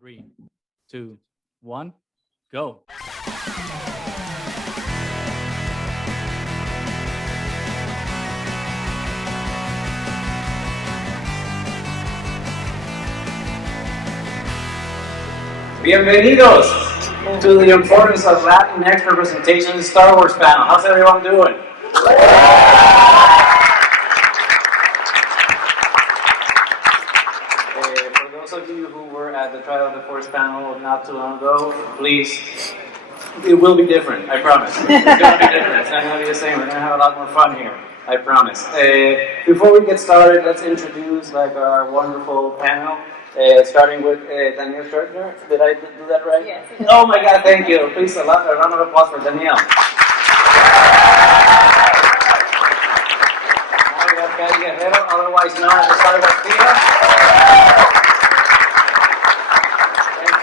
3, 2, 1, go. Bienvenidos to the Importance of LatinX Representation in Star Wars panel. How's everyone doing? For those of you who were at the Triad of the Force panel not too long ago, please, it will be different, I promise. It's going to be different. It's not going to be the same. We're going to have a lot more fun here, I promise. Before we get started, let's introduce our wonderful panel. Starting with Danielle Schwertner. Did I do that right? Yes. Oh my God, thank you. Please, a round of applause for Danielle. Now we have Kari Guerrero, otherwise known as EstarGuarsTía. And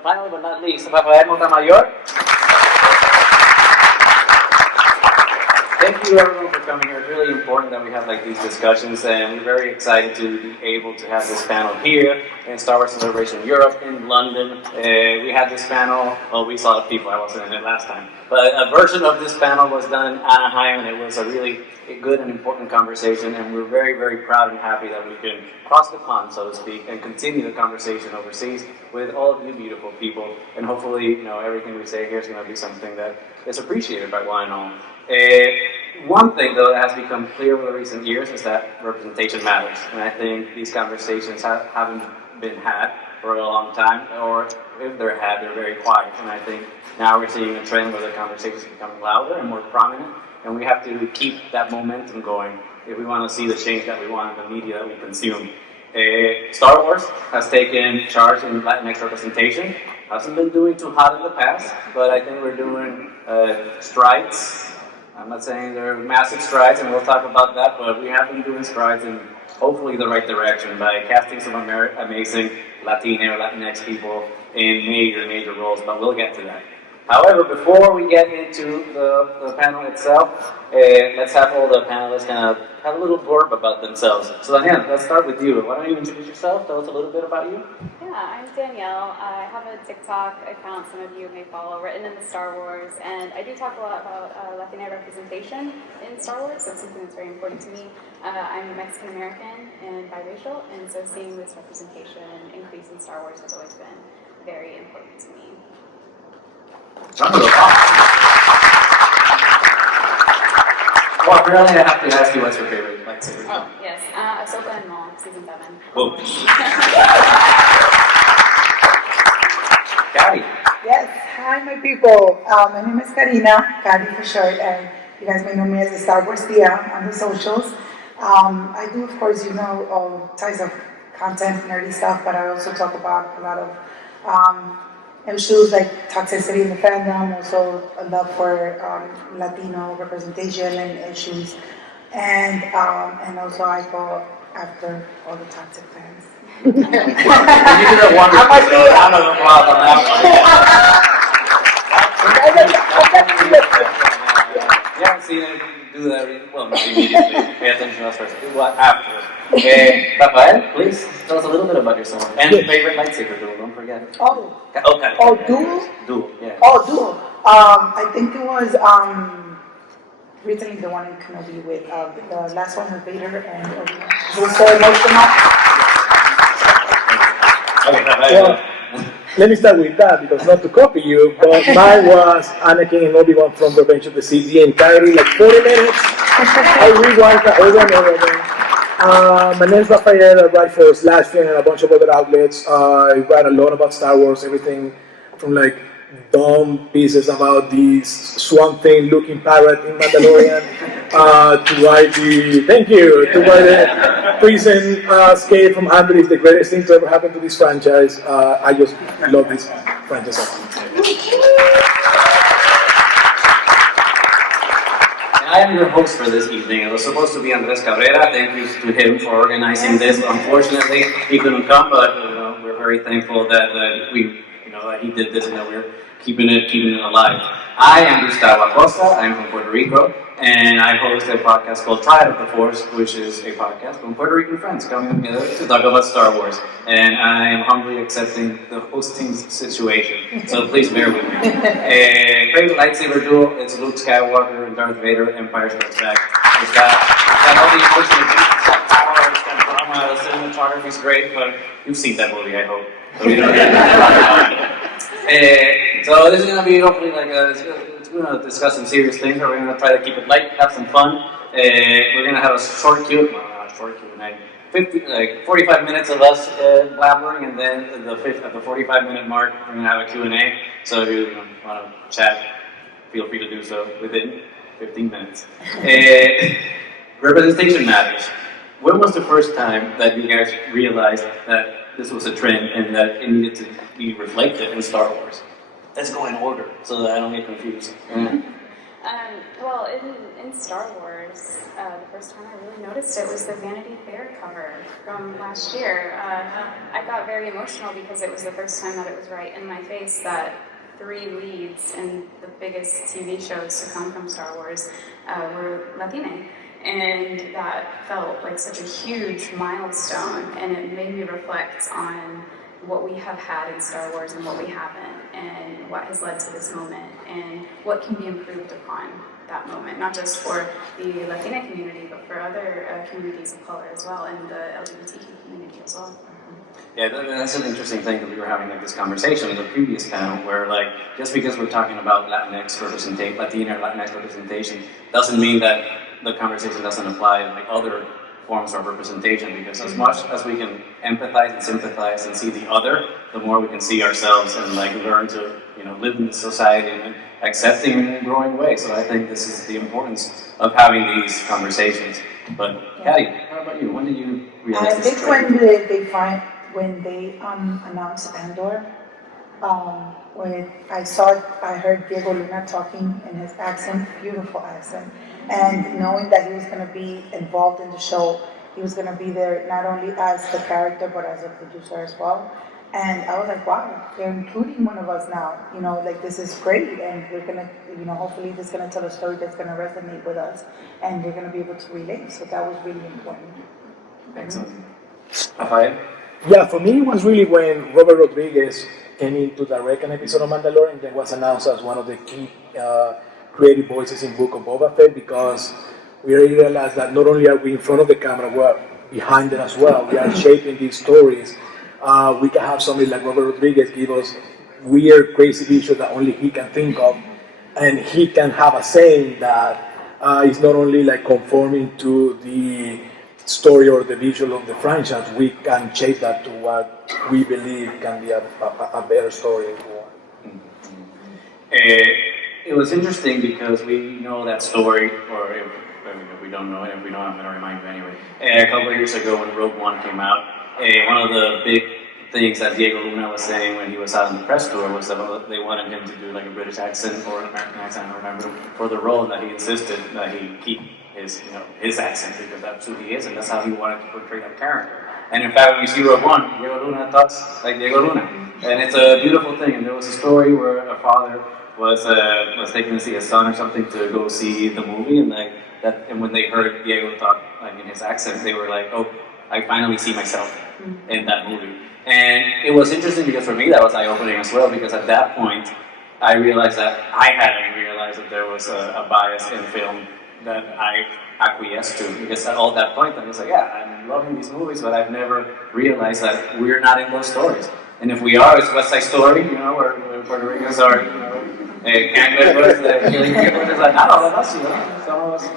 finally, but not least, Rafael Moyamayor. Thank you everyone for coming here. It's really important that we have these discussions, and we're very excited to be able to have this panel here in Star Wars Celebration Europe in London. We had this panel, well, we saw the people, I wasn't in it last time, but a version of this panel was done in Anaheim, and it was a really good and important conversation, and we're very, very proud and happy that we can cross the pond, so to speak, and continue the conversation overseas with all of you beautiful people, and hopefully, everything we say here is going to be something that is appreciated by one and all. One thing, though, that has become clear over the recent years is that representation matters. And I think these conversations haven't been had for a long time, or if they're had, they're very quiet. And I think now we're seeing a trend where the conversations are becoming louder and more prominent, and we have to keep that momentum going if we want to see the change that we want in the media that we consume. Star Wars has taken charge in LatinX representation. Hasn't been doing too hot in the past, but I think we're doing strides. I'm not saying they're massive strides, and we'll talk about that, but we have been doing strides in hopefully the right direction by casting some amazing Latino or Latinx people in major roles, but we'll get to that. However, before we get into the panel itself, let's have all the panelists kind of have a little blurb about themselves. So Danielle, let's start with you. Why don't you introduce yourself? Tell us a little bit about you. Yeah, I'm Danielle. I have a TikTok account some of you may follow, written in the Star Wars, and I do talk a lot about Latina representation in Star Wars. It's something that's very important to me. I'm Mexican American and biracial, and so seeing this representation increase in Star Wars has always been very important to me. Well, apparently I have to ask you what's your favorite lightsaber. Oh, yes. Ahsoka and Maul, Season 7. Cool. Kari. Yes, hi my people. My name is Karina, Kari for short, and you guys may know me as EstarGuarsTía on the socials. I do, of course, all types of content, nerdy stuff, but I also talk about a lot of issues like toxicity in the fandom, also a love for Latino representation and issues, and also I go after all the toxic fans. You did a wonderful round of applause on that one. You haven't seen anything do that, well, not immediately. Pay attention to us first. Do what after. Rafael, please tell us a little bit about yourself. And your favorite lightsaber duel, don't forget. Duel? Duel, yeah. Duel. I think it was recently the one in Kenobi with the last one with Vader and it was so emotional. Okay, Rafael. Let me start with that, because not to copy you, but mine was Anakin and Obi-Wan from Revenge of the Sith, the entirety, 40 minutes. I rewind that over and over again. My name is Rafael. I write for Slashfin and a bunch of other outlets. I write a lot about Star Wars, everything from dumb pieces about the Swamp Thing looking parrot in Mandalorian, to write the prison escape from Andor is the greatest thing to ever happen to this franchise. I just love this franchise. I am your host for this evening. It was supposed to be Andres Cabrera. Thank you to him for organizing this. Unfortunately, he couldn't come, but we're very thankful that that he did this and that we're keeping it alive. I am Gustavo Acosta. I'm from Puerto Rico. and I host a podcast called Triad of the Force, which is a podcast from Puerto Rican friends coming together to talk about Star Wars. And I am humbly accepting the hosting situation, so please bear with me. Favorite lightsaber duel, it's Luke Skywalker and Darth Vader, Empire Strikes Back. It's got all the emotional beats, it's got power, it's got drama, the cinematography's great, but you've seen that movie, I hope. So we don't need to talk about it. So this is going to be hopefully like we're going to discuss some serious things, or we're going to try to keep it light, have some fun. We're going to have a short Q&A, 45 minutes of us blabbering, and then at the 45-minute mark, we're going to have a Q&A. So if you want to chat, feel free to do so within 15 minutes. Representation matters. When was the first time that you guys realized that this was a trend and that it needed to be reflected in Star Wars? Let's go in order so that I don't get confused. Well, in Star Wars, the first time I really noticed it was the Vanity Fair cover from last year. I got very emotional because it was the first time that it was right in my face that 3 leads in the biggest TV shows to come from Star Wars were Latina. And that felt like such a huge milestone, and it made me reflect on what we have had in Star Wars and what we haven't, and what has led to this moment, and what can be improved upon that moment, not just for the Latina community, but for other communities of color as well, and the LGBTQ community as well. Yeah, that's an interesting thing that we were having like this conversation in the previous panel, where like just because we're talking about Latinx representation, Latina or Latinx representation, doesn't mean that the conversation doesn't apply to like other forms of representation. Because as much as we can empathize and sympathize and see the other, the more we can see ourselves and like learn to live in the society and accepting in a growing way. So I think this is the importance of having these conversations. But Kari, how about you? When did you realize I this think trend? when they announced Andor, when I heard Diego Luna talking in his accent, beautiful accent, and knowing that he was going to be involved in the show, he was going to be there not only as the character but as a producer as well. And I was like, wow, they're including one of us now. Like this is great, and we're gonna, hopefully this is gonna tell a story that's gonna resonate with us, and we're gonna be able to relate. So that was really important. Excellent. Rafael? Yeah, for me it was really when Robert Rodriguez came in to direct an episode of Mandalorian that was announced as one of the key creative voices in Book of Boba Fett, because we realized that not only are we in front of the camera, we're behind it as well. We are shaping these stories. We can have somebody like Robert Rodriguez give us weird, crazy visuals that only he can think of, and he can have a saying that is not only like conforming to the story or the visual of the franchise. We can shape that to what we believe can be a better story. It was interesting because we know that story, or if we don't know it, if we know, I'm going to remind you anyway. A couple of years ago when Rogue One came out, one of the big things that Diego Luna was saying when he was out on the press tour was that they wanted him to do like a British accent or an American accent, I don't remember, for the role, and that he insisted that he keep his accent, because that's who he is and that's how he wanted to portray that character. And in fact, when you see Rogue One, Diego Luna talks like Diego Luna, and it's a beautiful thing. And there was a story where a father was taking to see his son or something to go see the movie, and and when they heard Diego talk like in his accent, they were like, "Oh, I finally see myself in that movie." And it was interesting because for me that was eye-opening as well, because at that point I realized that I hadn't realized that there was a bias in film that I acquiesced to, because at all that point I was like, yeah, I'm loving these movies, but I've never realized that we're not in those stories. And if we are, it's West Side Story, where Puerto Ricans are, can't go to the killing people. It's like, not all of us, some of us,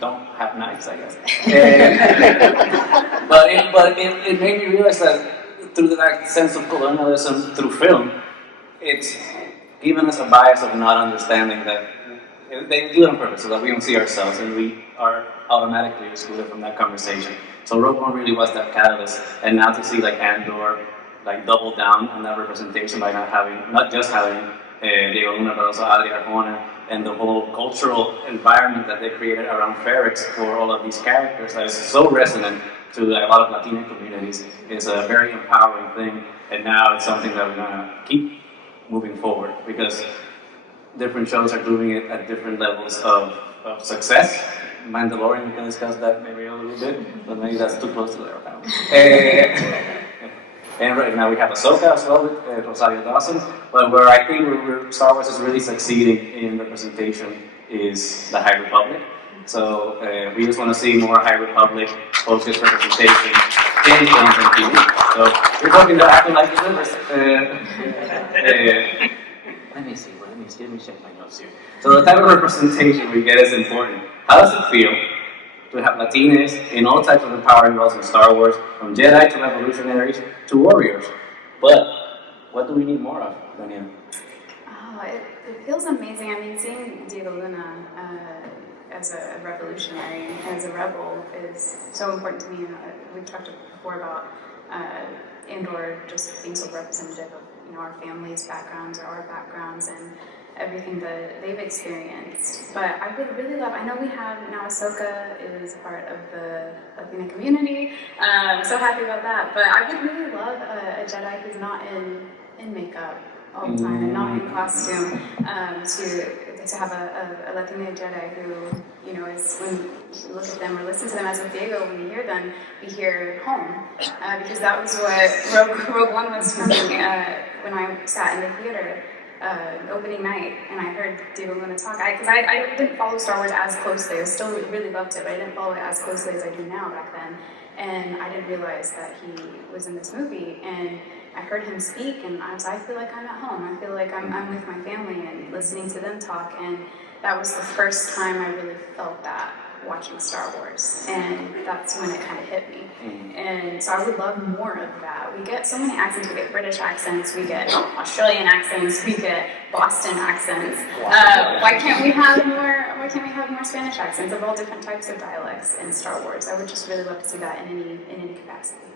don't have knives, I guess. But it made me realize that through that sense of colonialism through film, it's given us a bias of not understanding that they do it on purpose so that we don't see ourselves and we are automatically excluded from that conversation. So Rogue One really was that catalyst, and now to see like Andor like double down on that representation by not just having Diego Luna, but also Adri Arjona, and the whole cultural environment that they created around Ferrex for all of these characters that is so resonant to a lot of Latino communities, is a very empowering thing. And now it's something that we're gonna keep moving forward, because different shows are doing it at different levels of of success. Mandalorian, we can discuss that maybe a little bit, but maybe that's too close to the panel. And right now we have Ahsoka as well with Rosario Dawson, but where I think where Star Wars is really succeeding in representation is the High Republic. So we just want to see more High Republic focused representation in films and TV. So we're talking to acting like the members. Let me see, let me check my notes here. So the type of representation we get is important. How does it feel to have Latinas in all types of empowering roles in Star Wars, from Jedi to revolutionaries to warriors? But what do we need more of, Danielle? Oh, it feels amazing. I mean, seeing Diego Luna as a revolutionary, as a rebel, is so important to me. We've talked before about Andor just being so representative of our family's backgrounds or our backgrounds and everything that they've experienced. But I would really love, I know we have now Ahsoka is part of the Latina community. I'm so happy about that. But I would really love a Jedi who's not in makeup all the time and not in costume, to have a Latina Jedi who, is, when you look at them or listen to them, as with Diego, when you hear them, we hear home. Because that was what Rogue One was for me when I sat in the theater opening night and I heard Diego Luna talk. Because I didn't follow Star Wars as closely. I still really loved it, but I didn't follow it as closely as I do now back then. And I didn't realize that he was in this movie. And I heard him speak, and I feel like I'm at home. I feel like I'm with my family and listening to them talk. And that was the first time I really felt that watching Star Wars. And that's when it kind of hit me. And so I would love more of that. We get so many accents. We get British accents. We get Australian accents. We get Boston accents. Why can't we have more? Why can't we have more Spanish accents of all different types of dialects in Star Wars? I would just really love to see that in any capacity.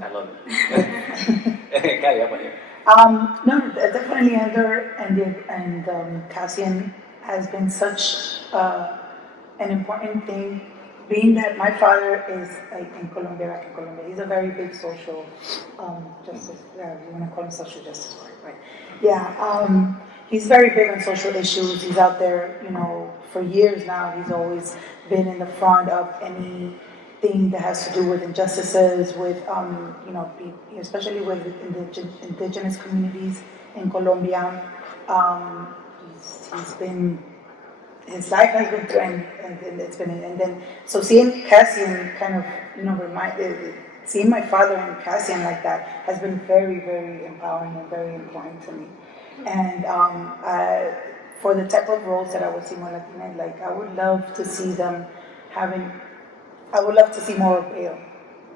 I love it. Kari, how about you? No, definitely Andor and Cassian has been such an important thing, being that my father is back in Colombia. He's a very big social justice, you want to call him social justice work, right? Yeah, he's very big on social issues. He's out there, for years now. He's always been in the front of anything that has to do with injustices, with, especially with indigenous communities in Colombia. His life has been threatened, and then so seeing Cassian kind of, seeing my father and Cassian like that has been very, very empowering and very important to me. And for the type of roles that I would see more Latina, I would love to see them I would love to see more of Bale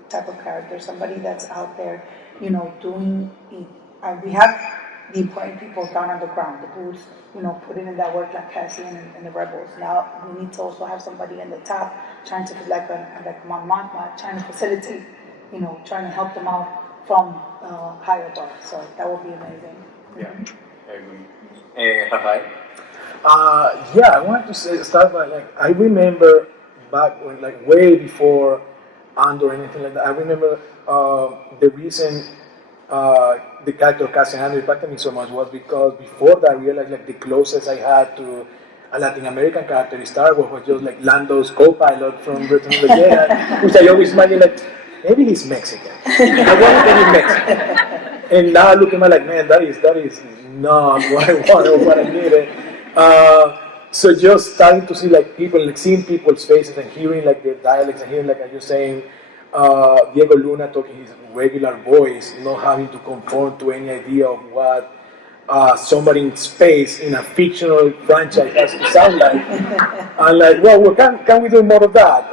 type of character, somebody that's out there, doing. We have the important people down on the ground, the who's, putting in that work like Cassian and the rebels. Now we need to also have somebody in the top trying to be like Mon Mothma, trying to facilitate, trying to help them out from higher above. So that would be amazing. Yeah, I agree. Rafael? I wanted to start by I remember back when way before Andor or anything like that. I remember the reason the character of Cassian Andor impacted me so much was because before that I realized the closest I had to a Latin American character in Star Wars was just Lando's co-pilot from Return of the Jedi, which I always imagine maybe he's Mexican. I wanted to be Mexican. And now looking at man, that is not what I wanted or what I needed. So just starting to see people, seeing people's faces and hearing their dialects and hearing as you're saying, Diego Luna talking his regular voice, not having to conform to any idea of what somebody in space in a fictional franchise has to sound like. And can we do more of that?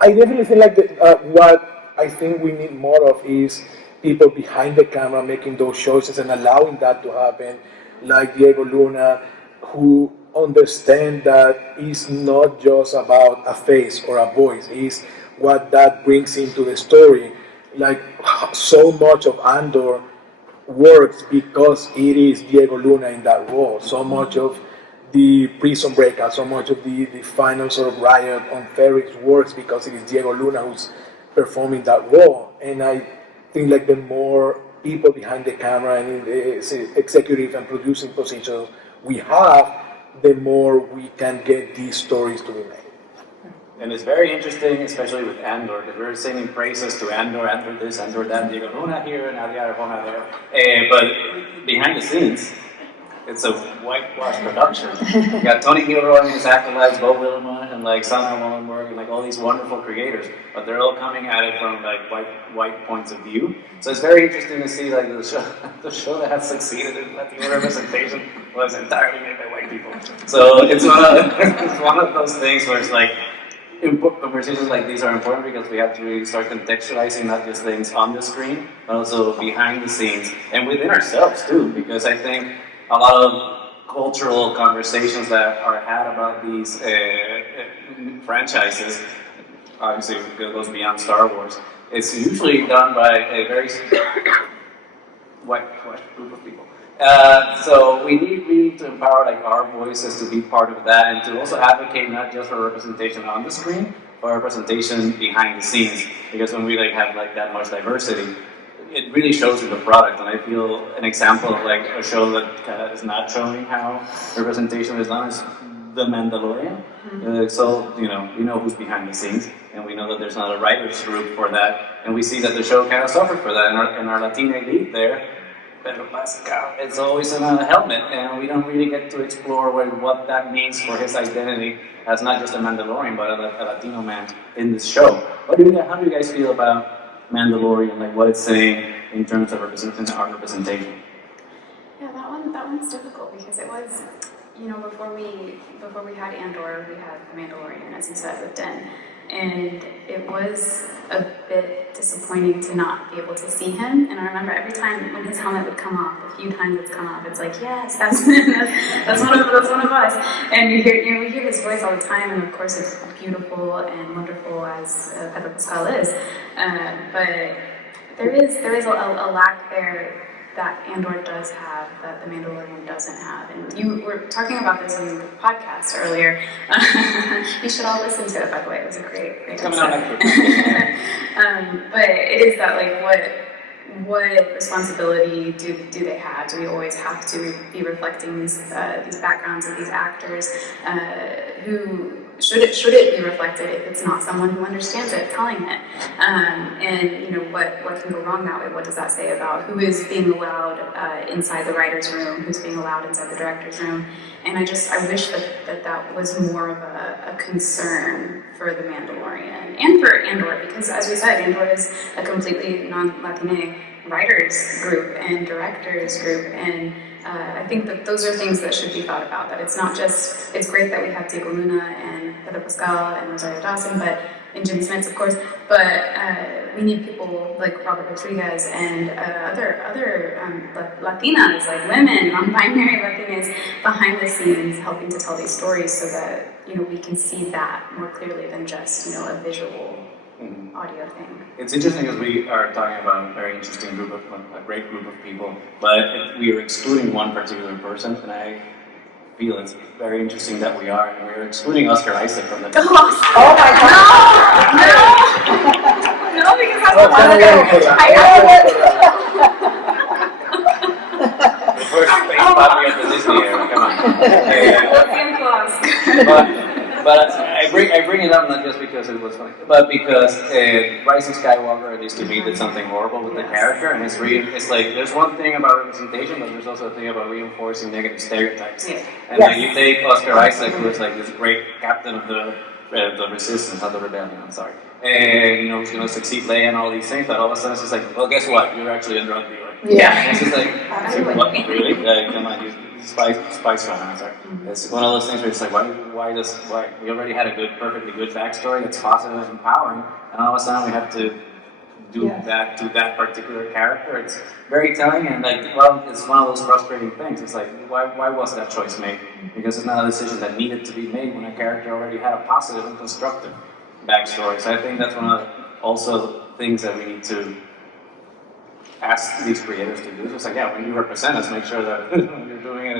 I definitely think what I think we need more of is people behind the camera making those choices and allowing that to happen, like Diego Luna, who understand that it's not just about a face or a voice, it's what that brings into the story. So much of Andor works because it is Diego Luna in that role. So much of the prison breakout, so much of the final sort of riot on Ferrix works because it is Diego Luna who's performing that role. And I think the more people behind the camera and in the executive and producing positions we have, the more we can get these stories to be made. And it's very interesting, especially with Andor, because we're singing praises to Andor, Andor this, Andor that, Diego Luna here, and Nadia Arjona there. But behind the scenes, it's a whitewash production. You got Tony Gilroy and his acolytes, Bo Willimon, and like Sana Wallenberg, and like all these wonderful creators, but they're all coming at it from like white points of view. So it's very interesting to see like the show that has succeeded in Latino representation was entirely made by white people. So it's one of those things where it's like, conversations like these are important because we have to really start contextualizing not just things on the screen, but also behind the scenes and within ourselves too, because I think a lot of cultural conversations that are had about these franchises, obviously it goes beyond Star Wars, it's usually done by a very white group of people. So we need really to empower like our voices to be part of that and to also advocate not just for representation on the screen, but representation behind the scenes. Because when we like have like that much diversity, it really shows in the product. And I feel an example of like a show that is not showing how representation is done is The Mandalorian. So we know who's behind the scenes, and we know that there's not a writers group for that, and we see that the show kind of suffered for that. And our Latina elite there, Pedro Pascal, it's always in a helmet, and we don't really get to explore what that means for his identity as not just a Mandalorian, but a Latino man in this show. How do you guys feel about Mandalorian, like what it's saying in terms of our representation? Yeah, that one's difficult because it was, before we had Andor, we had The Mandalorian, as you said, with Den. And it was a bit disappointing to not be able to see him. And I remember every time when his helmet would come off, a few times it's come off, it's like, yes, that's one of us. And we hear his voice all the time, and of course it's beautiful and wonderful as Pedro Pascal is. But there is a lack there that Andor does have, that The Mandalorian doesn't have. And you were talking about this in the podcast earlier. You should all listen to it, by the way. It was a great Coming out next week. But it is that, like, what responsibility do they have? Do we always have to be reflecting these backgrounds of these actors? Who should it be reflected if it's not someone who understands it telling it? And what can go wrong that way? What does that say about who is being allowed inside the writer's room, who's being allowed inside the director's room? And I wish that was more of a concern for The Mandalorian and for Andor, because as we said, Andor is a completely non-Latina writers group and directors group, and I think that those are things that should be thought about, that it's not just, it's great that we have Diego Luna and Pedro Pascal and Rosario Dawson, and Jimmy Smits, of course, but we need people like Robert Rodriguez and other Latinas, like women, non-binary Latinas, behind the scenes helping to tell these stories so that we can see that more clearly than just a visual audio thing. It's interesting because we are talking about a very interesting a great group of people, but we are excluding one particular person, and I feel it's very interesting that we are, and we're excluding Oscar Isaac from the. Oh my God! No, because that's The first space body of the Disney era. Come on. But I bring it up not just because it was funny, but because Rise of Skywalker, at least to me, did something horrible with the character, and it's like there's one thing about representation, but there's also a thing about reinforcing negative stereotypes. Yeah. And like you take Oscar Isaac, who is like this great captain of the resistance, not the rebellion. I'm sorry, and who's going to succeed Leia and all these things, but all of a sudden it's just like, well, guess what? You're actually a drug dealer. Yeah. And it's just like, what, really? Come on, Spice Run, I'm sorry. It's one of those things where it's like, why we already had a perfectly good backstory that's positive and empowering, and all of a sudden we have to do that to that particular character. It's very telling, and it's one of those frustrating things. It's like, why was that choice made? Because it's not a decision that needed to be made when a character already had a positive and constructive backstory. So I think that's one of the also things that we need to ask these creators to do. So it's like, when you represent us, make sure that you're doing it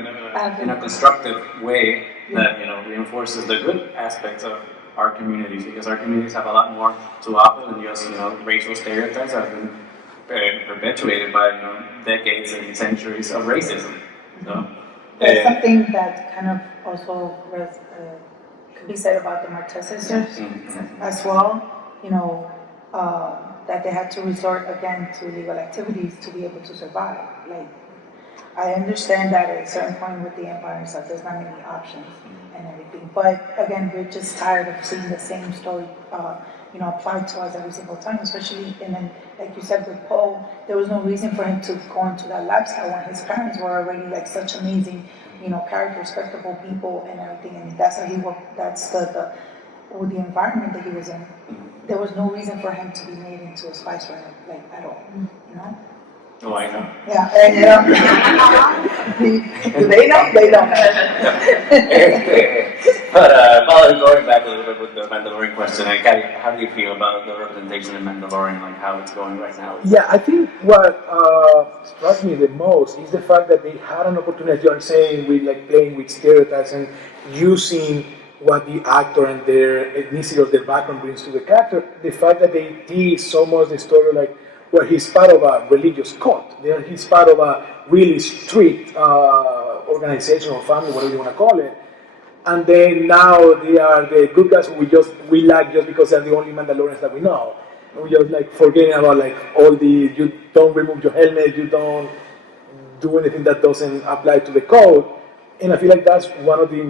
in a constructive way that reinforces the good aspects of our communities, because our communities have a lot more to offer than just racial stereotypes that have been perpetuated by decades and centuries of racism. So There's something that kind of also could be said about the Marquez sisters as well. You know, that they had to resort again to illegal activities to be able to survive. Like, I understand that at a certain point with the empire and stuff, there's not many options and everything. But again, we're just tired of seeing the same story, you know, applied to us every single time. Especially, and then, like you said with Poe, there was no reason for him to go into that lifestyle when his parents were already like such amazing, you know, character, respectable people and everything. And that's how he worked. That's the environment that he was in. There was no reason for him to be made into a spice runner, like at all. You know. Oh, I know. Yeah, and do they know? They don't know. But going back a little bit with the Mandalorian question, Kari, how do you feel about the representation in Mandalorian, like how it's going right now? Yeah, I think what struck me the most is the fact that they had an opportunity, you're saying, with like playing with stereotypes and using what the actor and their ethnicity or their background brings to the character. The fact that they did so much the story, like, where he's part of a religious cult, he's part of a really strict organization or family, whatever you want to call it, and then now they are the good guys who we like just because they're the only Mandalorians that we know. And we just like forgetting about like all the, you don't remove your helmet, you don't do anything that doesn't apply to the code. And I feel like that's one of the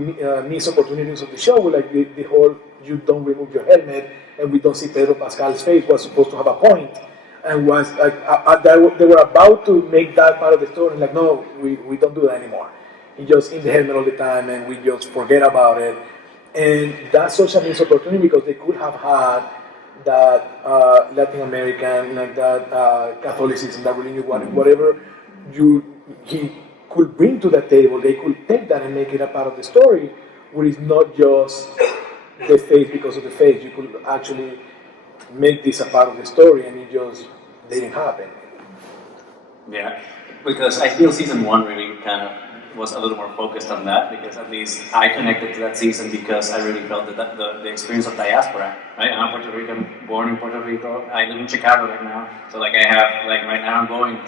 missed opportunities of the show, where like the whole you don't remove your helmet and we don't see Pedro Pascal's face was supposed to have a point. And was like they were about to make that part of the story. Like, no, we don't do that anymore. He just in the helmet all the time, and we just forget about it. And that's such a missed opportunity because they could have had that Latin American, like that Catholicism, that religion, whatever he could bring to the table. They could take that and make it a part of the story, where it's not just the face because of the face. You could actually make this a part of the story, and it just didn't happen. Yeah, because I feel season 1 really kind of was a little more focused on that, because at least I connected to that season because I really felt that the experience of diaspora, right? I'm Puerto Rican, born in Puerto Rico. I live in Chicago right now, so like I have, like right now I'm going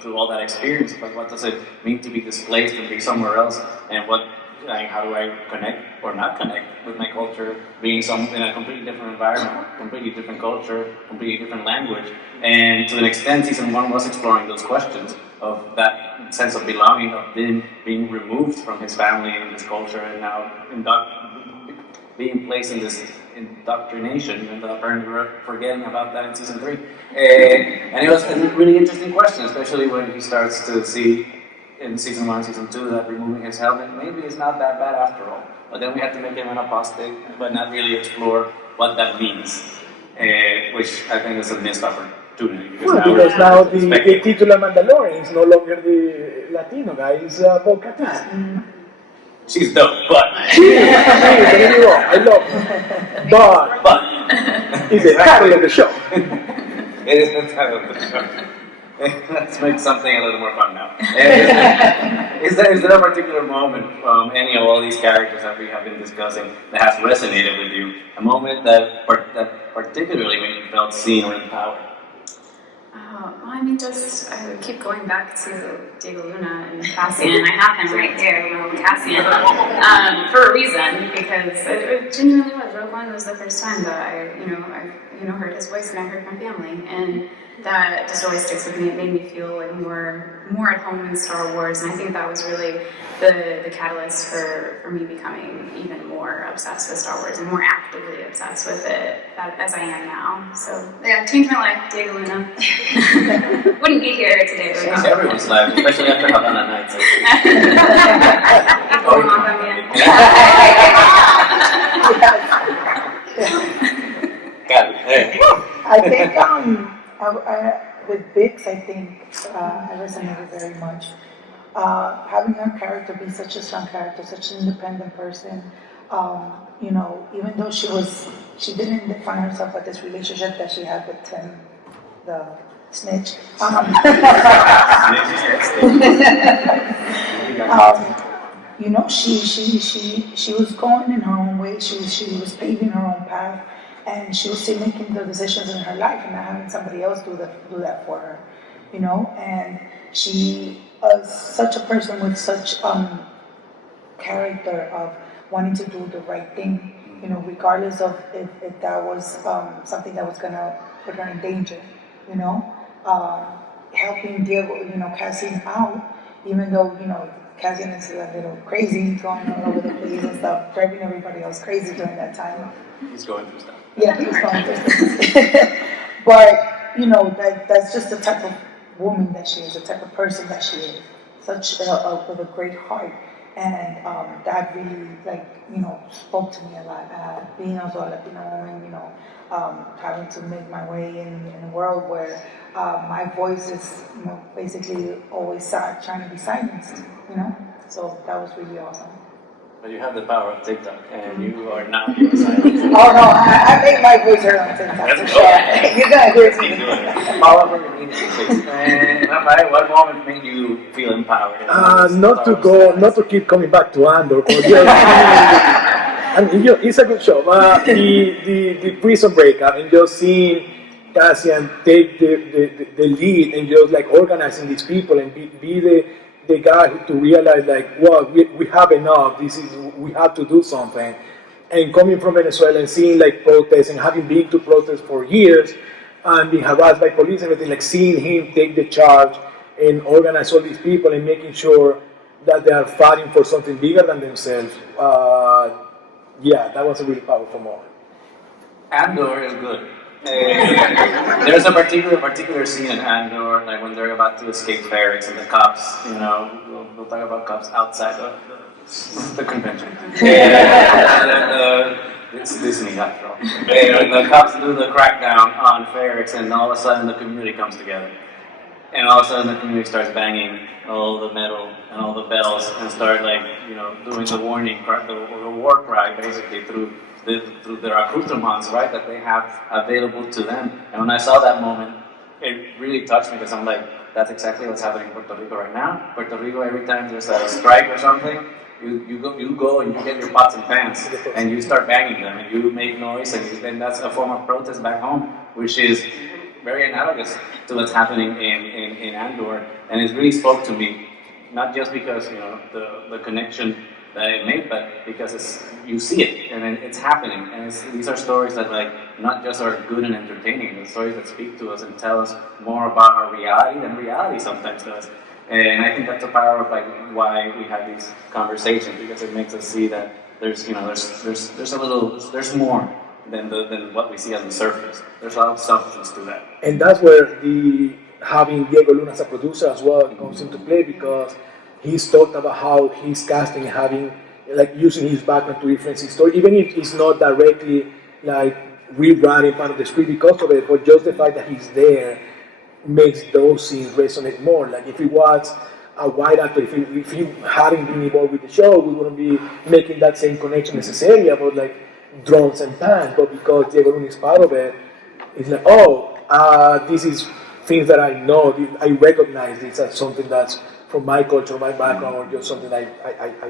through all that experience, but what does it mean to be displaced and be somewhere else, and how do I connect or not connect with my culture, being in a completely different environment, completely different culture, completely different language. And to an extent, season 1 was exploring those questions of that sense of belonging, of being removed from his family and his culture, and now being placed in this indoctrination, and apparently we're forgetting about that in season 3. And it was a really interesting question, especially when he starts to see in season 1, season 2, that removing his helmet maybe is not that bad after all. But then we had to make him an apostate, but not really explore what that means, which I think is a missed opportunity. Because now the titular Mandalorian is no longer the Latino guy, it's Bo-Katan. She's dope, but... I love her. But it's the title of the show. It is the title of the show. Let's make something a little more fun now. Is there a particular moment from any of all these characters that we have been discussing that has resonated with you? A moment that particularly when you felt seen or empowered? I mean, I would keep going back to Diego Luna and Cassian. I have him right here, little Cassian, for a reason, because it genuinely was. Rogue One was the first time that I heard his voice and I heard my family, and that just always sticks with me. It made me feel like more at home in Star Wars, and I think that was really the catalyst for me becoming even more obsessed with Star Wars and more actively obsessed with it as I am now. So yeah, changed my life, Diego Luna. Wouldn't be here today without Changed everyone's life, especially after Havana Nights. I think with Bix, I think I resonated very much. Having her character be such a strong character, such an independent person, even though she didn't define herself by this relationship that she had with Tim, the snitch. She was going in her own way. She was paving her own path, and she was still making the decisions in her life and not having somebody else do that for her, And she such a person with such character of wanting to do the right thing, you know, regardless of if that was something that was gonna put her in danger, you know, helping Diego, you know, Cassian out, even though, you know, Cassian is a little crazy, going all over the place and stuff, driving everybody else crazy during that time. He's going through stuff. Yeah, he was going through things. But, you know, that's just the type of woman that she is, the type of person that she is. Such with a great heart. And that really, like, you know, spoke to me a lot. Being also a Latina woman, you know, having to make my way in a world where my voice is, you know, basically always trying to be silenced, you know? So that was really awesome. But you have the power of TikTok, and you are not being silent. Oh no, I make my voice heard on TikTok for sure. You're gonna hear it. Keep doing it. Power for your leadership. And Rafael, what moment made you feel empowered? Not to keep coming back to Andor. And you know, it's a good show. The prison breakup and just seeing Cassian take the lead and just like organizing these people and be the guy to realize like, well, we have enough. We have to do something. And coming from Venezuela and seeing like protests and having been to protests for years and being harassed by police and everything, like seeing him take the charge and organize all these people and making sure that they are fighting for something bigger than themselves. Yeah, that was a really powerful moment. Andor is good. There's a particular scene in Andor, like when they're about to escape barracks and the cops, you know, we'll talk about cops outside of the convention. It's Disney after all. The cops do the crackdown on barracks and all of a sudden the community comes together. And all of a sudden the community starts banging all the metal and all the bells and start like, you know, doing the warning, the war cry basically through their accoutrements, right, that they have available to them. And when I saw that moment, it really touched me because I'm like, that's exactly what's happening in Puerto Rico right now. Puerto Rico, every time there's a strike or something, you go and you get your pots and pans and you start banging them and you make noise and that's a form of protest back home, which is very analogous to what's happening in Andor. And it really spoke to me, not just because, you know, the connection that it made, but because you see it and it's happening. And these are stories that like not just are good and entertaining, the stories that speak to us and tell us more about our reality than reality sometimes does. And I think that's the power of like why we have these conversations, because it makes us see that there's, you know, there's more than what we see on the surface. There's a lot of substance to that. And that's where having Diego Luna as a producer as well comes into play, because he's talked about how he's casting, having like using his background to influence his story, even if it's not directly like rewriting part of the script because of it, but just the fact that he's there makes those scenes resonate more. Like if he was a white actor, if he hadn't been involved with the show, we wouldn't be making that same connection necessarily about like drums and pans, but because Diego Luna is part of it, it's like, this is things that I know, I recognize this as something that's from my culture, my background, or just something I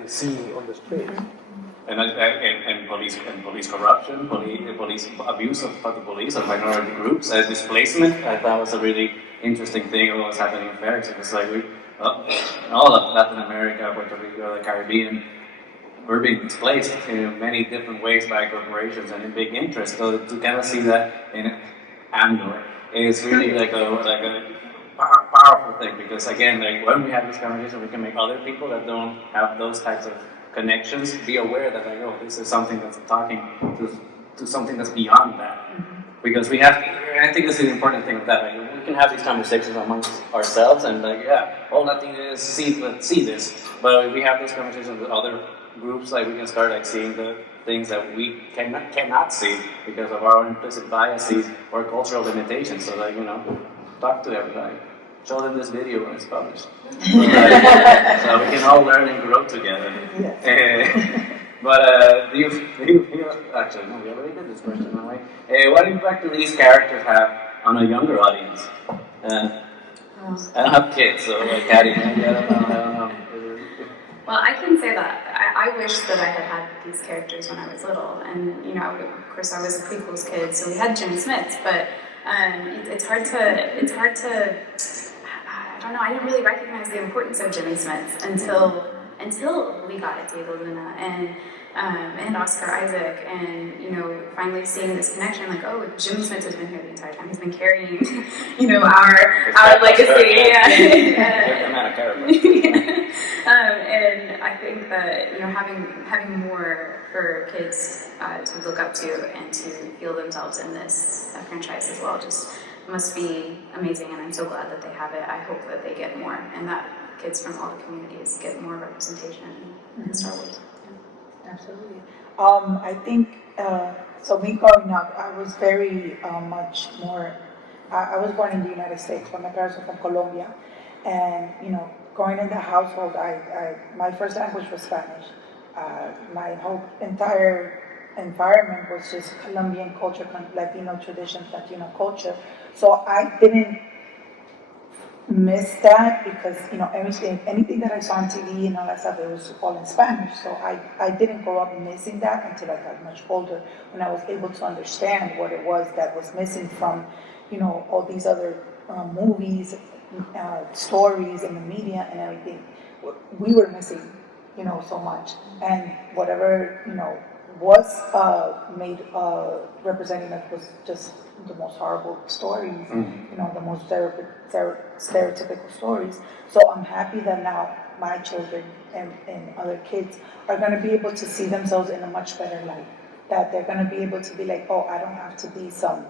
see on the street. And police corruption, police abuse of the police, of minority groups, displacement. I thought was a really interesting thing of what was happening in barracks. It was like all of Latin America, Puerto Rico, the Caribbean, we're being displaced in many different ways by corporations and in big interest. So to kind of see that in Andor is really like a powerful thing, because again, like when we have this conversation, we can make other people that don't have those types of connections be aware that like, oh, this is something that's talking to something that's beyond that. Because we have, I think this is the important thing with that. Like, we can have these conversations amongst ourselves and like, yeah, all Latinos see this, but we have these conversations with other groups, like we can start like seeing the things that we cannot see because of our implicit biases or cultural limitations. So like, you know, talk to everybody, show them this video when it's published, so we can all learn and grow together. But do you actually, no, we already did this question, no way. What impact do these characters have on a younger audience? I don't have kids, so like Kari, maybe I don't know. Well, I can say that I wish that I had these characters when I was little, and you know, of course, I was a prequels kid, so we had Jimmy Smits, but it's hard to I don't know, I didn't really recognize the importance of Jimmy Smits until we got at Diego Luna and Oscar Isaac, and you know, finally seeing this connection, like, oh, Jimmy Smits has been here the entire time. He's been carrying, you know, our legacy. And I think that, you know, having more for kids to look up to and to feel themselves in this franchise as well just must be amazing, and I'm so glad that they have it. I hope that they get more, and that kids from all the communities get more representation in Star Wars. Yeah. Absolutely. I think, so me growing up, I was very much more, I was born in the United States, but my parents were from Colombia. And, you know, growing in the household, my first language was Spanish. My whole entire environment was just Colombian culture, Latino traditions, Latino culture. So I didn't miss that because, you know, anything that I saw on TV and all that stuff, it was all in Spanish. So I didn't grow up missing that until I got much older, when I was able to understand what it was that was missing from, you know, all these other movies, stories in the media and everything. We were missing, you know, so much. And whatever, you know, was made representing us was just the most horrible stories, you know, the most stereotypical stories. So I'm happy that now my children and other kids are going to be able to see themselves in a much better light. That they're going to be able to be like, oh, I don't have to be some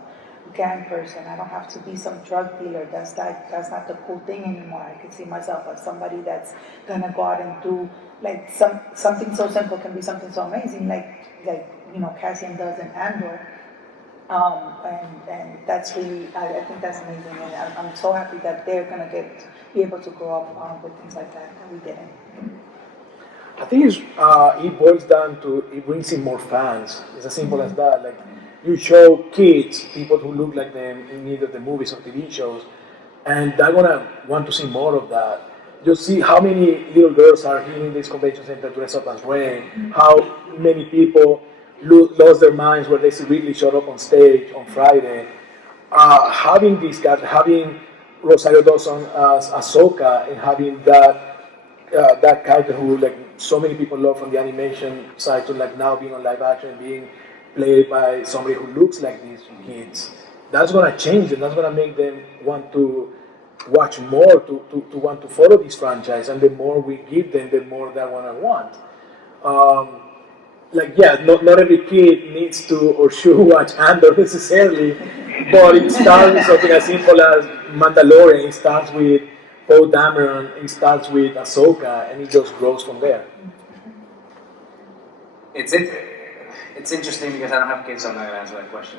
gang person. I don't have to be some drug dealer. That's not the cool thing anymore. I can see myself as somebody that's gonna go out and do like something so simple can be something so amazing, like you know, Cassian does in Andor. And that's really, I think that's amazing, and I'm so happy that they're gonna be able to grow up with things like that we didn't. I think it boils down to it brings in more fans. It's as simple as that. Like, you show kids, people who look like them in either the movies or TV shows, and they're gonna want to see more of that. Just see how many little girls are here in this convention center dressed up as Rey, how many people lost their minds when they see Ridley showed up on stage on Friday. Having these guys, having Rosario Dawson as Ahsoka, and having that character who like so many people love from the animation side to like now being on live action, being played by somebody who looks like these kids, that's gonna change them. That's gonna make them want to watch more, to want to follow this franchise. And the more we give them, the more they're gonna want. Like, yeah, not every kid needs to or should watch Andor necessarily, but it starts with something as simple as Mandalorian. It starts with Poe Dameron, it starts with Ahsoka, and it just grows from there. It's interesting because I don't have kids, so I'm not going to answer that question.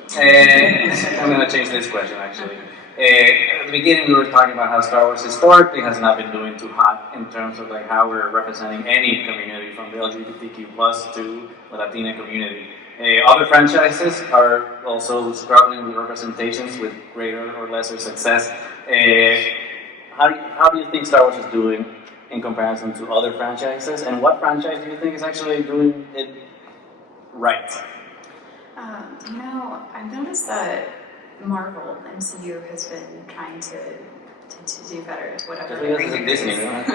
I'm going to change this question, actually. At the beginning, we were talking about how Star Wars historically has not been doing too hot in terms of like how we're representing any community, from the LGBTQ plus to the Latina community. Other franchises are also struggling with representations with greater or lesser success. How do you think Star Wars is doing in comparison to other franchises, and what franchise do you think is actually doing it right? You know, I've noticed that Marvel, MCU, has been trying to do better, whatever. Just because it's Disney, right?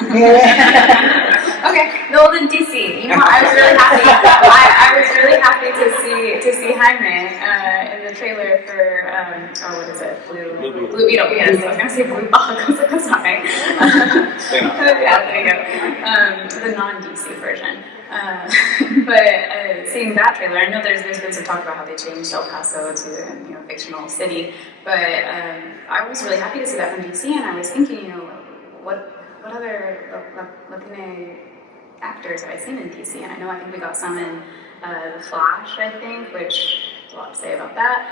Okay, well then DC. You know, I was really happy. I was really happy to see Jaime in the trailer for what is it? Blue Beetle. Yes, I was gonna say Blue Bug. I was like, that's not right. Yeah, there you go. The non-DC version. But seeing that trailer, I know there's been some talk about how they changed El Paso to a fictional city, but I was really happy to see that from DC, and I was thinking, what other Latino actors have I seen in DC? And I think we got some in The Flash, I think, which there's a lot to say about that.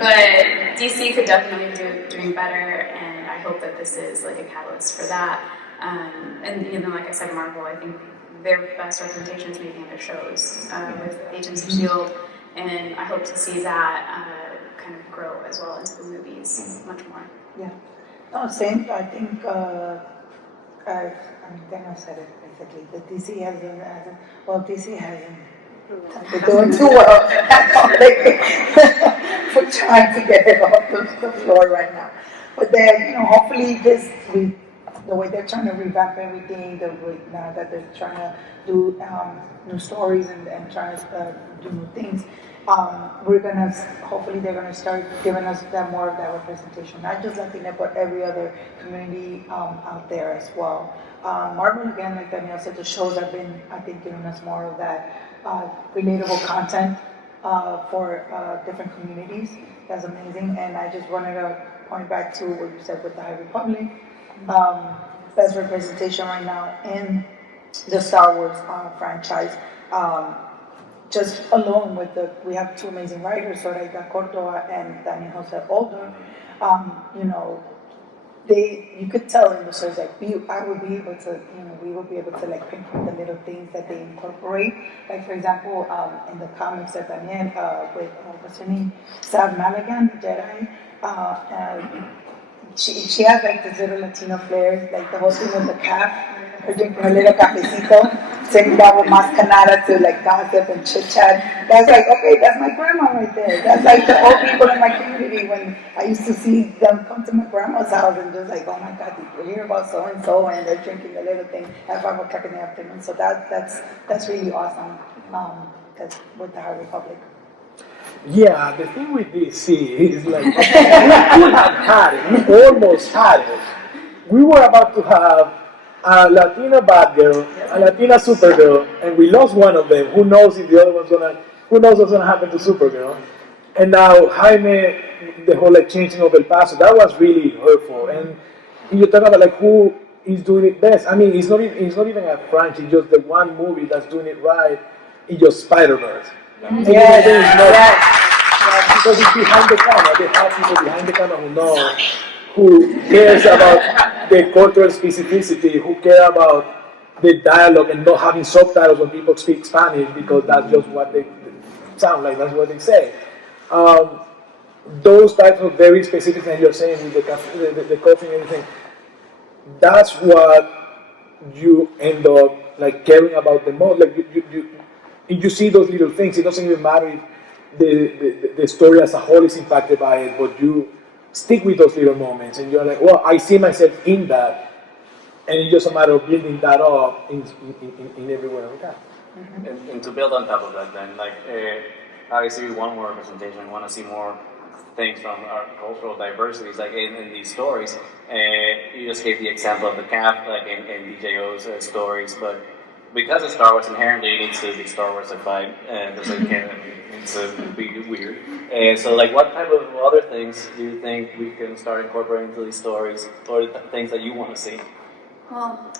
But DC could definitely be doing better, and I hope that this is like a catalyst for that. And like I said, Marvel, I think their best representation is maybe in their shows with Agents of S.H.I.E.L.D., and I hope to see that kind of grow as well into the movies much more. Yeah. No, same. I think, Danielle said it basically, that DC hasn't, DC hasn't, they're doing too well for trying to get it off the floor right now. But then, hopefully the way they're trying to revamp everything, the way now that they're trying to do new stories and trying to do new things, we're gonna, hopefully they're gonna start giving us that more of that representation, not just Latina, but every other community out there as well. Marvel, again, like Danielle said, the shows have been, I think, giving us more of that relatable content for different communities. That's amazing, and I just wanted to point back to what you said with the High Republic. Best representation right now in the Star Wars franchise. Just alone with we have two amazing writers, Zoraida Cordova and Daniel Jose Older. You know, you could tell in the shows like I would be able to, we would be able to like pinpoint the little things that they incorporate. Like for example, in the comics that Danielle with what's her name, Sav Maligan, the Jedi. She has like this little Latino flair, like the whole thing with the calf, her drinking a little cafecito, sitting down with Mas Canada to like gossip and chit chat. That's like, okay, that's my grandma right there. That's like the old people in my community when I used to see them come to my grandma's house and just like, oh my God, did you hear about so and so? And they're drinking a little thing at 5 o'clock in the afternoon. So that's really awesome. That's with the High Republic. Yeah, the thing with DC is like, we could have had it, we almost had it. We were about to have a Latina Batgirl, a Latina Supergirl, and we lost one of them. Who knows if the other one's who knows what's gonna happen to Supergirl? And now Jaime, the whole like changing of El Paso, that was really hurtful. And you talk about like who is doing it best. I mean, it's not even a franchise, just the one movie that's doing it right is just Spider-Verse. Because it's behind the camera. They have people behind the camera who know, who cares about the cultural specificity, who care about the dialogue and not having subtitles when people speak Spanish because that's just what they sound like, that's what they say. Those types of very specific things you're saying with the coffee and everything, that's what you end up like caring about the most. Like you see those little things, it doesn't even matter if the story as a whole is impacted by it, but you stick with those little moments and you're like, well, I see myself in that, and it's just a matter of building that up in everywhere we can. Mm-hmm. And to build on top of that then, like obviously we want more representation, we want to see more things from our cultural diversities, like in these stories. You just gave the example of the calf, like in DJO's stories, but because it's Star Wars, inherently it needs to be Star Wars-ified, because it needs to be weird. So, like, what type of other things do you think we can start incorporating into these stories, or the things that you want to see? Well,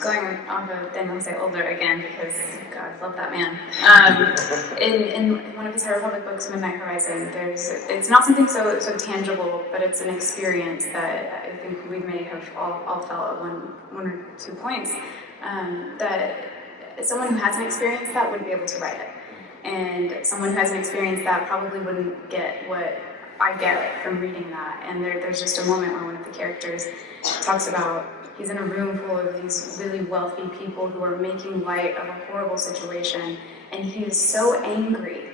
going off of Danielle Jose Older again, because, God, I love that man. In one of his High Republic books, Midnight Horizon, it's not something so tangible, but it's an experience that I think we may have all felt at one or two points. That someone who hasn't experienced that wouldn't be able to write it. And someone who hasn't experienced that probably wouldn't get what I get from reading that. And there's just a moment where one of the characters talks about he's in a room full of these really wealthy people who are making light of a horrible situation, and he is so angry.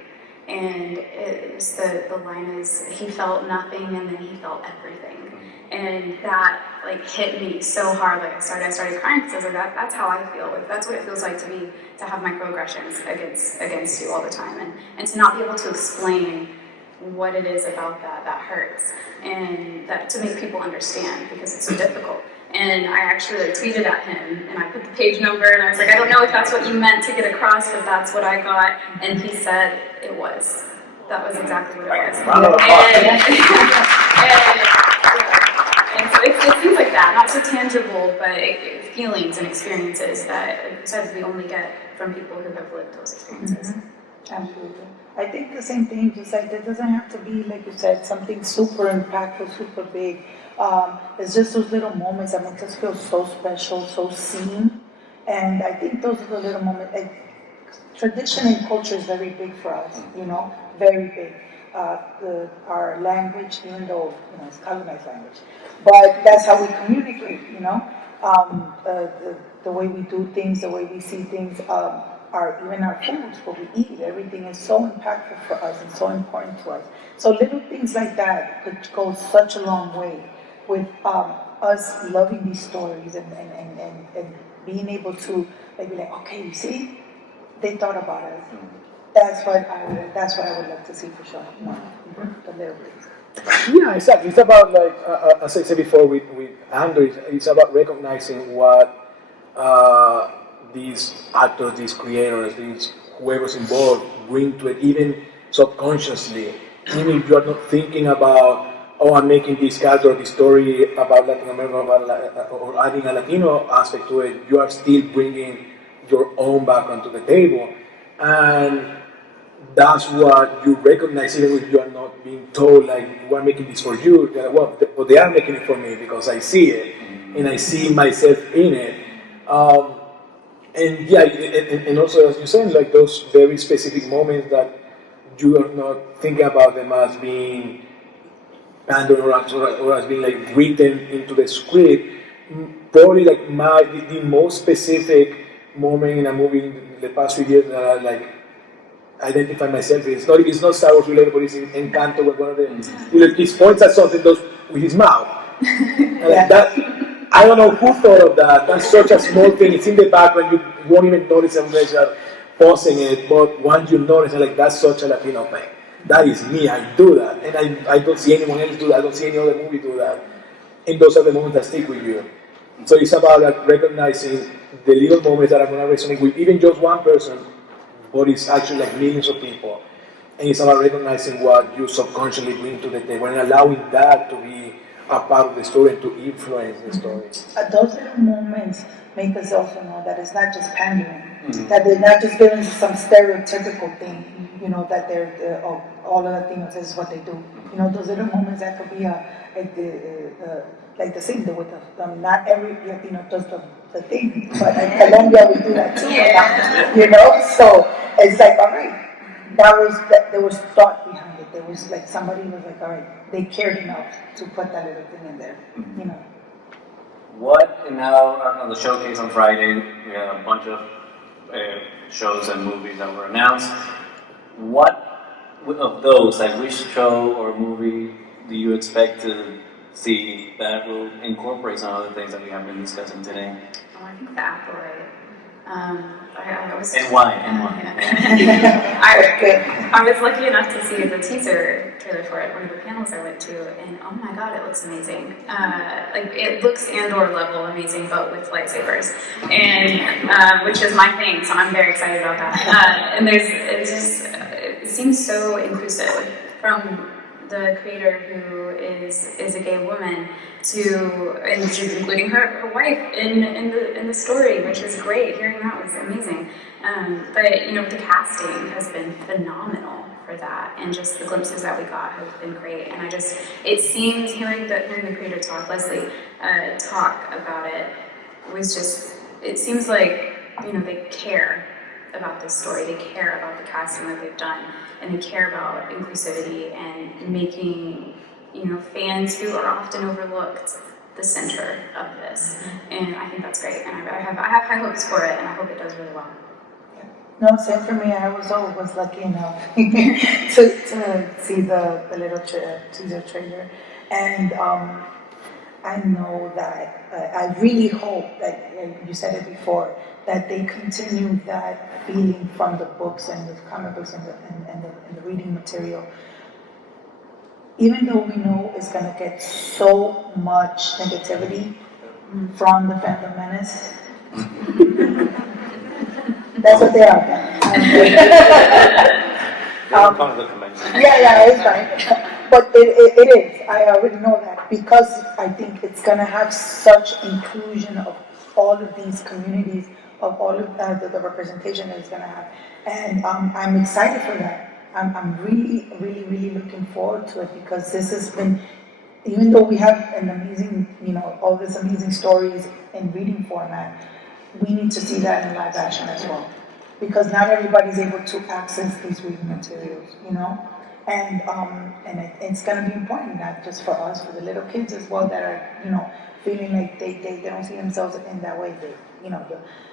And the line is, he felt nothing and then he felt everything. And that like hit me so hard. Like I started crying because I was like, that's how I feel. Like that's what it feels like to have microaggressions against you all the time, and to not be able to explain what it is about that hurts, and that to make people understand because it's so difficult. And I actually like tweeted at him, and I put the page number, and I was like, I don't know if that's what you meant to get across, but that's what I got. And he said it was. That was exactly what it was. And so it seems like that, not so tangible, but feelings and experiences that we only get from people who have lived those experiences. Mm-hmm. Absolutely. I think the same thing, just like it doesn't have to be, like you said, something super impactful, super big. It's just those little moments that make us feel so special, so seen. And I think those are the little moments. Tradition and culture is very big for us, very big. Our language, even though it's colonized language, but that's how we communicate. The way we do things, the way we see things, even our foods, what we eat, everything is so impactful for us and so important to us. So little things like that could go such a long way with us loving these stories and being able to like be like, okay, you see, they thought about us. That's what I would love to see for sure. The little things. Yeah, exactly. It's about like, as I said before with Andrew, it's about recognizing what these actors, these creators, these whoever's involved bring to it, even subconsciously. Even if you are not thinking about, oh, I'm making this character or this story about Latin America or adding a Latino aspect to it, you are still bringing your own background to the table. And that's what you recognize, even if you are not being told, like, we're making this for you. They're like, well, but they are making it for me because I see it and I see myself in it. And yeah, and also, as you're saying, like those very specific moments that you are not thinking about them as being pandering or as being like written into the script. Probably like the most specific moment in a movie in the past few years that I like identify myself in. It's not Star Wars related, but it's in Encanto where one of the little kids points at something with his mouth. Like that. I don't know who thought of that. That's such a small thing. It's in the background. You won't even notice unless you're pausing it. But once you notice, like, that's such a Latino thing. That is me. I do that. And I don't see anyone else do that. I don't see any other movie do that. And those are the moments that stick with you. So it's about like recognizing the little moments that are going to resonate with even just one person, but it's actually like millions of people. And it's about recognizing what you subconsciously bring to the table and allowing that to be a part of the story and to influence the story. Those little moments make us also know that it's not just pandering, that they're not just giving some stereotypical thing, you know, that they're all the Latinos, this is what they do. You know, those little moments that could be like the thing with not every Latino does the thing, but in Colombia we do that too, you know, so it's like, all right, there was thought behind it. There was like somebody was like, all right, they cared enough to put that little thing in there, you know. And now on the showcase on Friday, we had a bunch of shows and movies that were announced. What of those, like which show or movie do you expect to see that will incorporate some of the things that we have been discussing today? Oh, I think the Acolyte. I was. And why? I was lucky enough to see the teaser trailer for it, one of the panels I went to, and oh my god, it looks amazing. Like it looks and/or level amazing, but with lightsabers, and which is my thing, so I'm very excited about that. And it seems so inclusive from the creator who is a gay woman and she's including her wife in the story, which is great. Hearing that was amazing. But you know, the casting has been phenomenal for that, and just the glimpses that we got have been great. And it seems hearing the creator talk, Leslie, talk about it it seems like, you know, they care about this story, they care about the casting that they've done, and they care about inclusivity and making, you know, fans who are often overlooked the center of this. And I think that's great, and I have high hopes for it, and I hope it does really well. No, same for me. I was lucky enough to see the little teaser trailer, and I know that I really hope that you said it before, that they continue that feeling from the books and the comic books and the reading material. Even though we know it's going to get so much negativity from the Phantom Menace. That's what they are. Yeah, it's fine. But it is. I already know that, because I think it's going to have such inclusion of all of these communities, of all of the representation that it's going to have. And I'm excited for that. I'm really, really, really looking forward to it, because this has been, even though we have an amazing, you know, all these amazing stories in reading format, we need to see that in live action as well, because not everybody's able to access these reading materials, you know, and it's going to be important, not just for us, for the little kids as well that are, you know, feeling like they don't see themselves in that way. You know,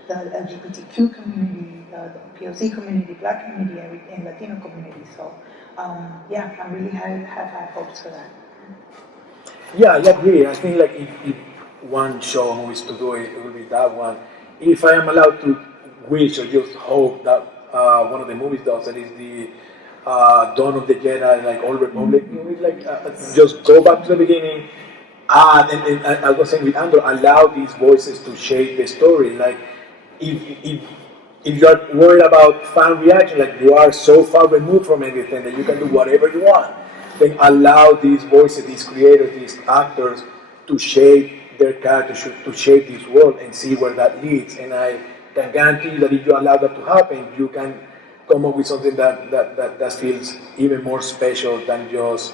the LGBTQ community, the POC community, Black community, and Latino community. So, yeah, I really have high hopes for that. Yeah, I agree. I think like if one show on movies to do it, it will be that one. If I am allowed to wish or just hope that one of the movies does, that is the Dawn of the Jedi, like Old Republic movies, like just go back to the beginning. And I was saying with Andrew, allow these voices to shape the story. Like if you are worried about fan reaction, like you are so far removed from everything that you can do whatever you want, then allow these voices, these creators, these actors to shape their characters, to shape this world and see where that leads. And I can guarantee you that if you allow that to happen, you can come up with something that feels even more special than just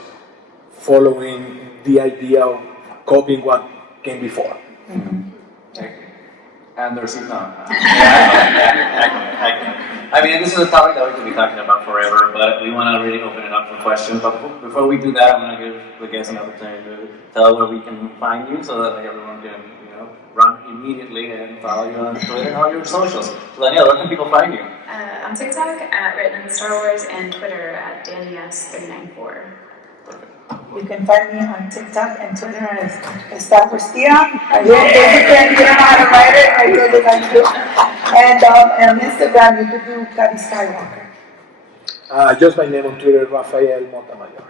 following the idea of copying what came before. And there's no. I mean, this is a topic that we could be talking about forever, but we want to really open it up for questions. But before we do that, I'm going to give the guests an opportunity to tell where we can find you so that everyone can, run immediately and follow you on Twitter and all your socials. So Danielle, where can people find you? On TikTok at Written in Star Wars and Twitter at DannyS394. You can find me on TikTok and Twitter as EstarGuarsTía. I don't know how to write it. I told you I do. And on Instagram, you could do Kari Skywalker. Just my name on Twitter, Rafael Moyamayor.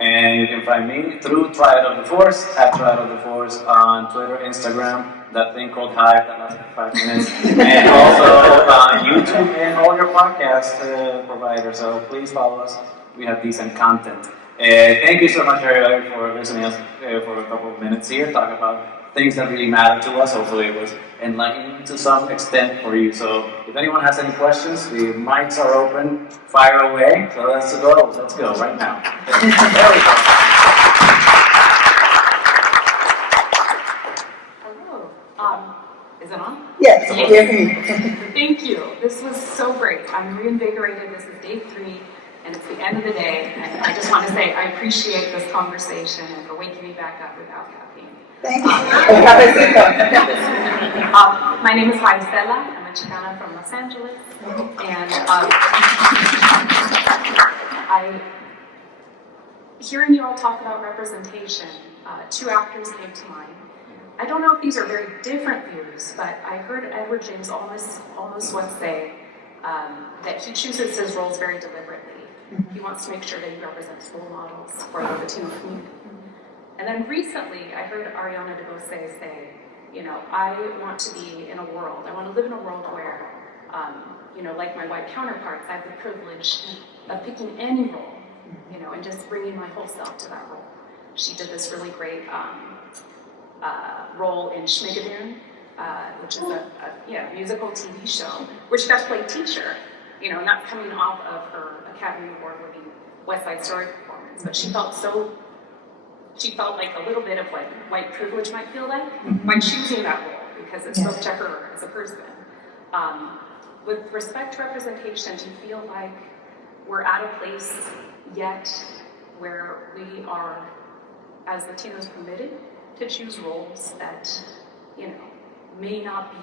And you can find me through Triad of the Force, at Triad of the Force on Twitter, Instagram, that thing called Hive that lasted 5 minutes, and also on YouTube and all your podcast providers. So please follow us. We have decent content. Thank you so much, everybody, for listening to us for a couple of minutes here, talk about things that really matter to us. Hopefully it was enlightening to some extent for you. So if anyone has any questions, the mics are open, fire away. So let's go right now. There we go. Hello. Is it on? Yes. Thank you. This was so great. I'm reinvigorated. This is day 3. And it's the end of the day, and I just want to say I appreciate this conversation and for waking me back up without caffeine. Thank you. My name is Maricela. I'm a Chicana from Los Angeles, and hearing you all talk about representation, 2 actors came to mind. I don't know if these are very different views, but I heard Edward James almost once say that he chooses his roles very deliberately. He wants to make sure that he represents role models for the Latino community. And then recently, I heard Ariana DeBose say, I want to be in a world, I want to live in a world where, like my white counterparts, I have the privilege of picking any role, and just bringing my whole self to that role. She did this really great role in Schmigadoon, which is a musical TV show, where she got to play teacher, not coming off of her Academy Award-winning West Side Story performance, but she felt like a little bit of what white privilege might feel like by choosing that role, because it spoke to her as a person. With respect to representation, do you feel like we're at a place yet where we are, as Latinos, permitted to choose roles that, may not be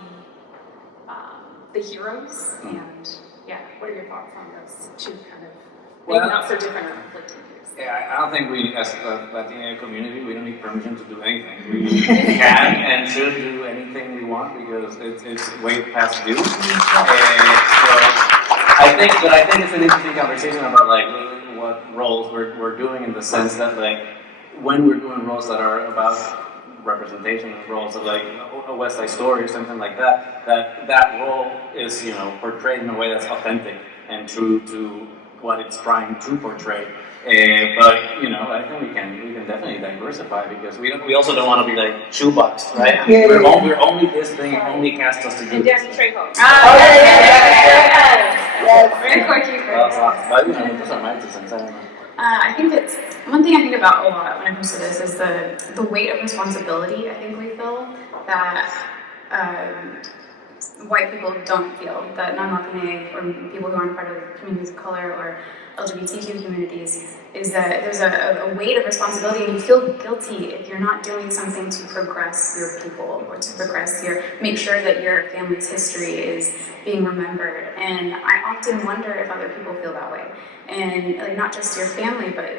the heroes? And what are your thoughts on those 2 kind of maybe not so different or conflicting views? Yeah, I don't think we, as the Latino community, we don't need permission to do anything. We can and should do anything we want because it's way past due. So I think it's an interesting conversation about what roles we're doing, in the sense that when we're doing roles that are about representation of roles of a West Side Story or something like that role is portrayed in a way that's authentic and true to what it's trying to portray. But I think we can definitely diversify, because we also don't want to be like shoebox, right? We're only this thing, only cast us to do this. Danny Trejo. Very quick. But those are my 2 cents. I don't know. I think it's one thing I think about a lot when it comes to this is the weight of responsibility. I think we feel that white people don't feel, that non-Latine or people who aren't part of communities of color or LGBTQ communities, is that there's a weight of responsibility, and you feel guilty if you're not doing something to progress your people or to make sure that your family's history is being remembered. And I often wonder if other people feel that way. And not just your family, but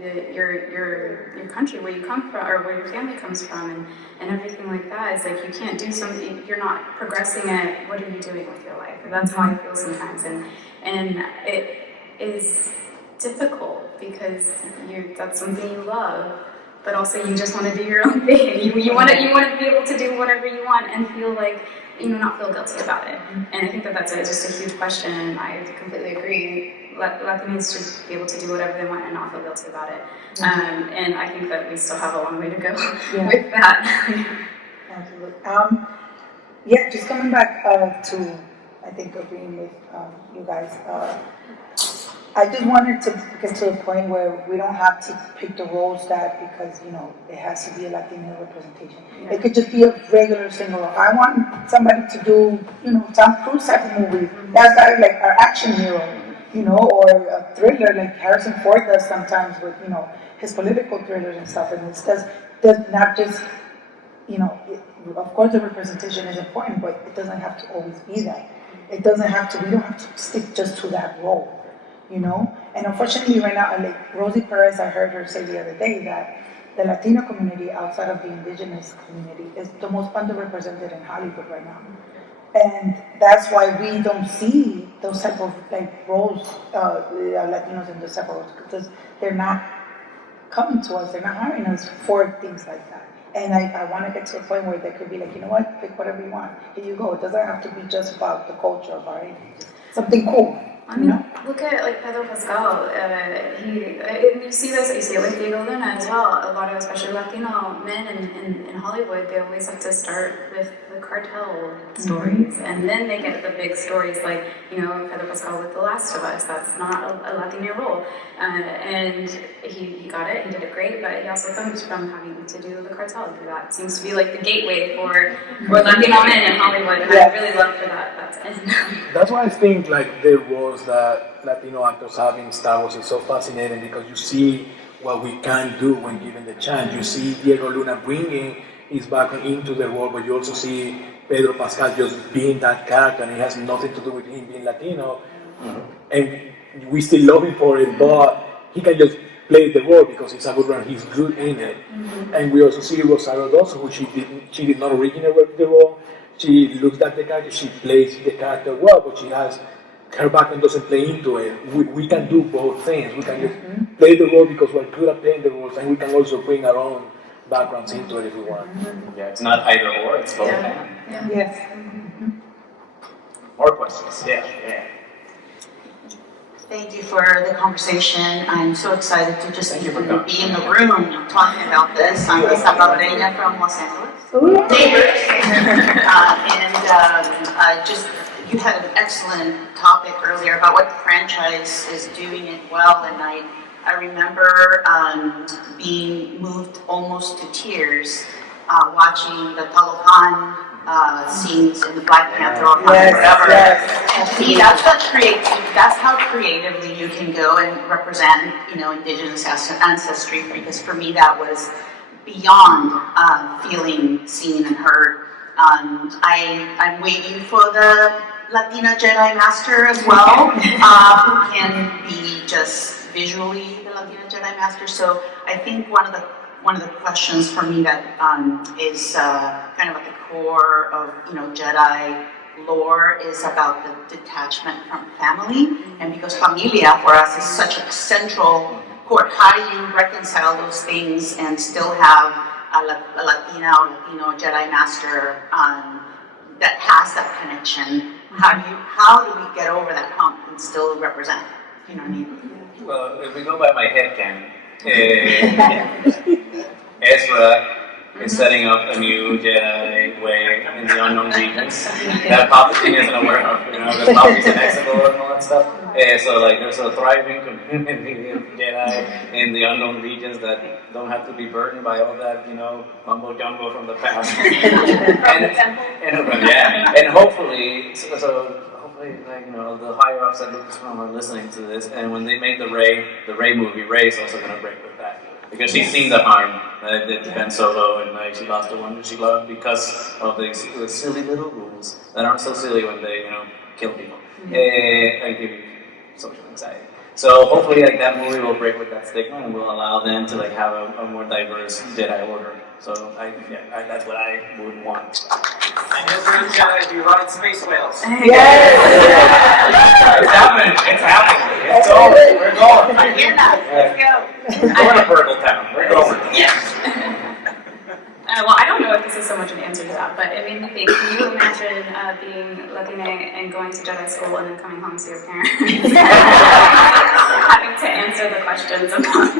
your country, where you come from, or where your family comes from, and everything like that. It's like you can't do something, you're not progressing it, what are you doing with your life? And that's how I feel sometimes, and it is difficult because that's something you love, but also you just want to do your own thing. You want to be able to do whatever you want and feel like, not feel guilty about it. And I think that's just a huge question, and I completely agree. Latinos should be able to do whatever they want and not feel guilty about it. And I think that we still have a long way to go with that. Absolutely. Yeah, just coming back to, I think, agreeing with you guys. I just wanted to get to a point where we don't have to pick the roles because, it has to be a Latino representation. Yeah. It could just be a regular single. I want somebody to do, Tom Cruise type of movie. That's like our action hero, or a thriller like Harrison Ford does sometimes with, his political thrillers and stuff. And it does not just, of course the representation is important, but it doesn't have to always be that. We don't have to stick just to that role. And unfortunately right now, like Rosie Perez, I heard her say the other day that the Latino community outside of the indigenous community is the most underrepresented in Hollywood right now. And that's why we don't see those type of roles, Latinos in those type of roles, because they're not coming to us, they're not hiring us for things like that. And I want to get to a point where they could be like, pick whatever you want, here you go. It doesn't have to be just about the culture, about anything, just something cool. Look at Pedro Pascal. And you see this. You see it with Diego Luna as well. A lot of, especially Latino men in Hollywood, they always have to start with the cartel stories, and then they get the big stories like Pedro Pascal with The Last of Us. That's not a Latino role, and he got it. He did it great, but he also comes from having to do the cartel. That seems to be like the gateway for Latino men in Hollywood, and I really love for that. That's why I think the roles that Latino actors have in Star Wars is so fascinating, because you see what we can do when given the chance. You see Diego Luna bringing his background into the role, but you also see Pedro Pascal just being that character, and it has nothing to do with him being Latino. And we still love him for it, but he can just play the role because he's a good runner, he's good in it. And we also see Rosario Dawson, who she did not originally work the role. She looks at the character, she plays the character well, but she has her background doesn't play into it. We can do both things. We can just play the role because we're good at playing the roles, and we can also bring our own backgrounds into it if we want. Yeah, it's not either or, it's both and. Yes. More questions? Yeah. Thank you for the conversation. I'm so excited to just be in the room talking about this. I'm Lisa Cabreña from Los Angeles. Neighbors. You had an excellent topic earlier about what the franchise is doing it well, and I remember being moved almost to tears watching the Talocan scenes in the Black Panther or whatever. See, that's how creatively you can go and represent, indigenous ancestry. Because for me, that was beyond feeling seen and heard. I'm waiting for the Latina Jedi Master as well, who can be just visually the Latina Jedi Master. So I think one of the questions for me that is kind of at the core of Jedi lore is about the detachment from family, and because familia for us is such a central core, how do you reconcile those things and still have a Latina or Latino Jedi Master that has that connection? How do we get over that hump and still represent? You know what I mean? Well, if we go by my headcanon, Ezra is setting up a new Jedi way in the unknown regions that Palpatine isn't aware of. There's Palpatine's in Mexico and all that stuff. So there's a thriving community of Jedi in the unknown regions that don't have to be burdened by all that, mumbo jumbo from the past. and hopefully, the higher ups at Lucasfilm are listening to this, and when they make the Rey movie, Rey's also going to break with that. Because she's seen the harm that did to Ben Solo, and she lost the one that she loved because of the silly little rules that aren't so silly when they, kill people and give you social anxiety. So hopefully, like that movie will break with that stigma and will allow them to like have a more diverse Jedi Order. So that's what I would want. And as a Jedi, you ride space whales. Yes! It's happening. It's happening. It's going. We're going. I hear that. Let's go. We're going to Purple Town. We're going. Yes. Well, I don't know if this is so much an answer to that, but it made me think, can you imagine being Latina and going to Jedi school and then coming home to your parents? Having to answer the questions about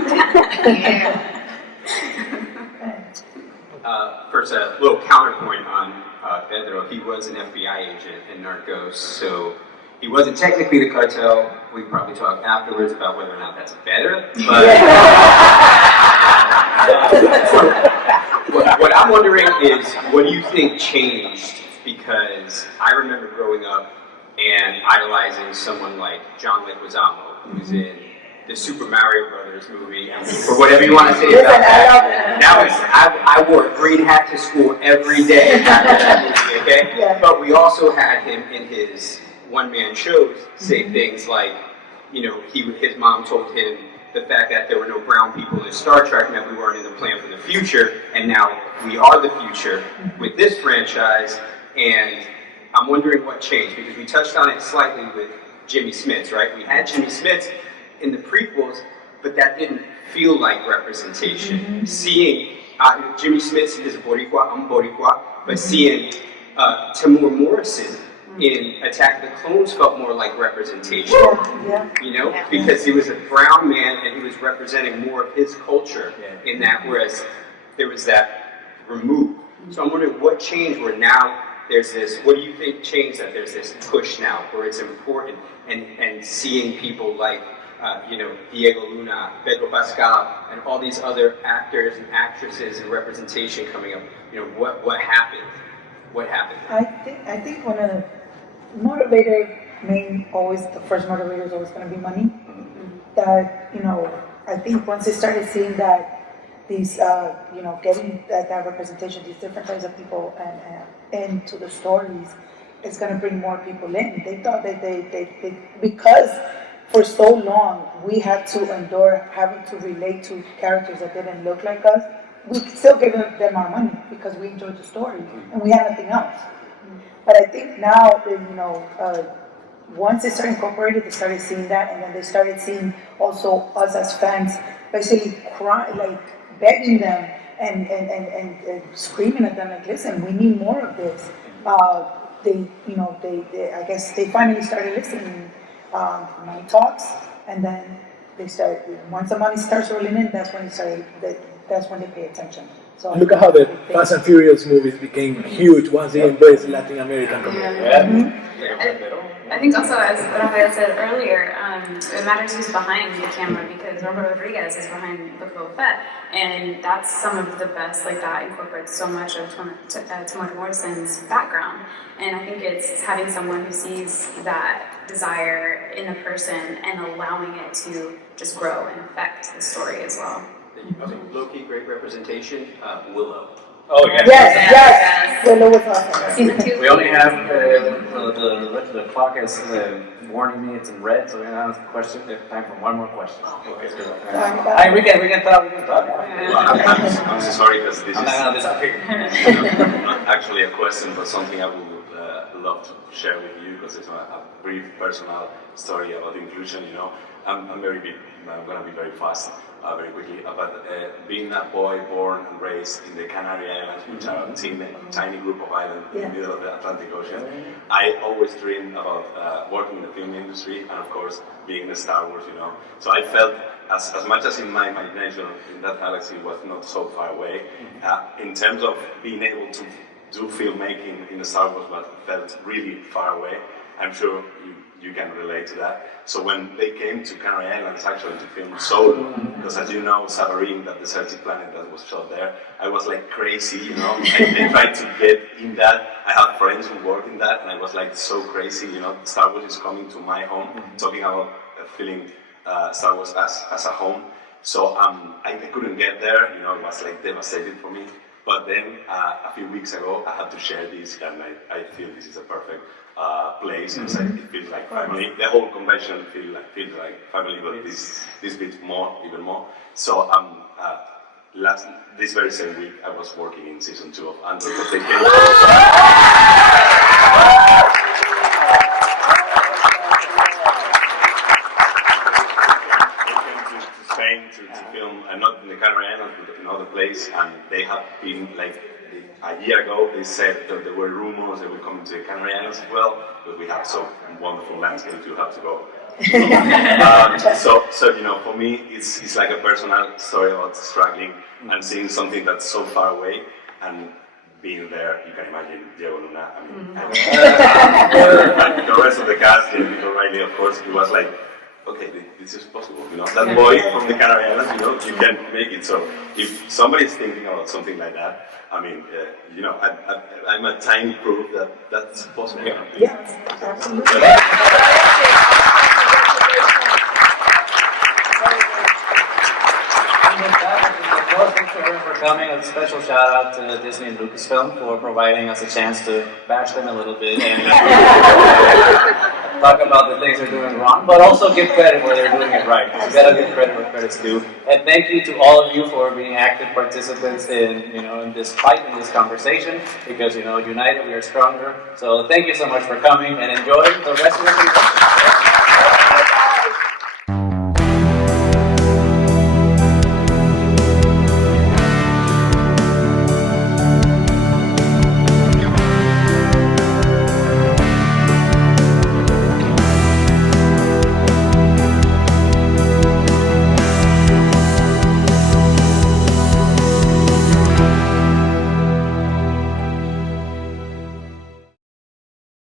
that. First, a little counterpoint on Pedro. He was an FBI agent in Narcos, so he wasn't technically the cartel. We can probably talk afterwards about whether or not that's better. But what I'm wondering is, what do you think changed? Because I remember growing up and idolizing someone like John Leguizamo, who's in the Super Mario Brothers movie, or whatever you want to say about that. That was, I wore a green hat to school every day after that movie, okay? Yeah. But we also had him in his one-man shows say things like, you know, his mom told him the fact that there were no brown people in Star Trek meant we weren't in the plan for the future, and now we are the future with this franchise. And I'm wondering what changed, because we touched on it slightly with Jimmy Smits, right? We had Jimmy Smits in the prequels, but that didn't feel like representation. Seeing Jimmy Smits is a Boricua, I'm Boricua, but seeing Timur Morrison in Attack of the Clones felt more like representation, you know, because he was a brown man and he was representing more of his culture in that, whereas there was that remove. So I'm wondering what changed where now there's this, what do you think changed that there's this push now where it's important, and seeing people like, you know, Diego Luna, Pedro Pascal, and all these other actors and actresses and representation coming up, you know, what happened? What happened? I think one of the the first motivator is always going to be money. That, you know, I think once they started seeing that these, you know, getting that representation, these different types of people and into the stories, it's going to bring more people in. They thought that they because for so long we had to endure having to relate to characters that didn't look like us, we still gave them our money because we enjoyed the story and we had nothing else. But I think now, you know, once they started incorporated, they started seeing that, and then they started seeing also us as fans basically cry, like begging them and screaming at them, like, listen, we need more of this. I guess they finally started listening. Money talks, and then they start. Once the money starts rolling in, that's when that's when they pay attention. So look at how the Fast and Furious movies became huge once they embraced Latin American community. I think also, as Rafael said earlier, it matters who's behind the camera, because Robert Rodriguez is behind Book of Boba Fett, and that's some of the best, like that incorporates so much of Timur Morrison's background. And I think it's having someone who sees that desire in the person and allowing it to just grow and affect the story as well. Low-key great representation, Willow. Oh, yeah. Yes. Willow was awesome. Season 2. We only have the clock is warning me it's in red, so we have time for one more question. Okay. We can talk. Well, I'm so sorry because this I'm not gonna disappear. not actually a question, but something I would love to share with you, because it's a brief personal story about inclusion. You know, I'm going to be very fast, very quickly. But being a boy born and raised in the Canary Islands, which are a tiny group of islands in the middle of the Atlantic Ocean, I always dreamed about working in the film industry and, of course, being in Star Wars. You know, so I felt as much as in my imagination in that galaxy was not so far away, in terms of being able to do filmmaking in the Star Wars, but felt really far away. I'm sure you can relate to that. So when they came to Canary Islands actually to film Solo, because as you know, Savareen, that deserted planet that was shot there, I was like crazy, you know. I tried to get in that. I had friends who work in that, and I was like so crazy, you know. Star Wars is coming to my home, talking about feeling Star Wars as a home. So I couldn't get there, you know. It was like devastated for me. But then a few weeks ago, I had to share this, and I feel this is a perfect place because it feels like family. The whole convention feels like family, but this bit even more. So this very same week, I was working in season 2 of Android because they came to Spain to film, not in the Canary Islands, but in another place, and they have been like. A year ago, they said that there were rumors they were coming to the Canary Islands as well, but we have so wonderful landscapes, you have to go. So for me, it's like a personal story about struggling and seeing something that's so far away and being there. You can imagine Diego Luna. I mean, and the rest of the cast, Peter Riley, of course, it was like, okay, this is possible. That boy from the Canary Islands, you can make it. So if somebody's thinking about something like that, I mean, I'm a tiny proof that that's possible. Yeah, absolutely. Thanks everyone for coming. A special shout out to Disney and Lucasfilm for providing us a chance to bash them a little bit and talk about the things they're doing wrong, but also give credit where they're doing it right. You gotta give credit where credit's due. And thank you to all of you for being active participants in in this fight, in this conversation, because united we are stronger. So thank you so much for coming and enjoy the rest of the